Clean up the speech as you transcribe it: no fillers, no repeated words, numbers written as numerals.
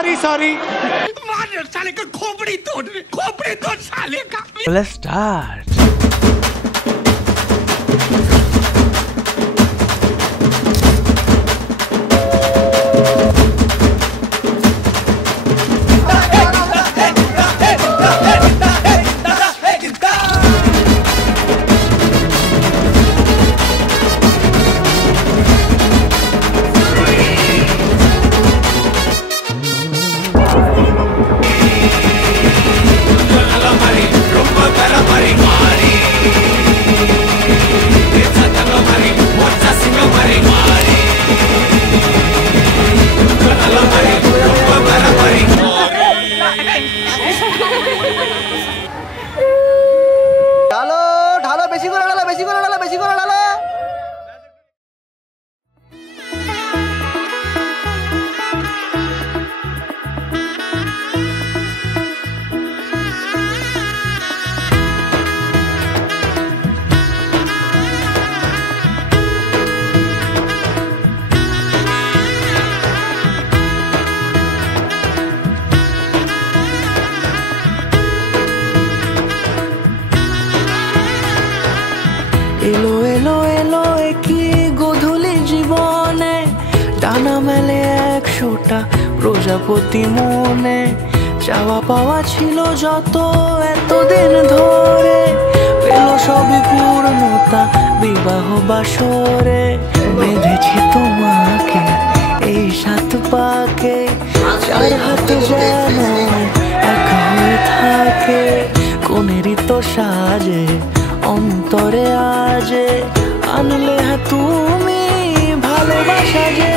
Sorry sorry मार साले का खोपड़ी तोड़ साले का। Let's start. এলো এলো এলো কি গোধূলি জীবনে ডানা মেলে 100টা প্রজাপতি মনে চাওয়া পাওয়া ছিল যত এতদিন ধরে পেল সবই পূর্ণতা বিবাহ বাসরে বেঁধেছি তোমাকে এই 7 পাকে 4 হাত যেন এক হয়ে থাকে কোনেরই তো সাজে অন্তরে আজে আনলে তুমি ভালোবাসা যে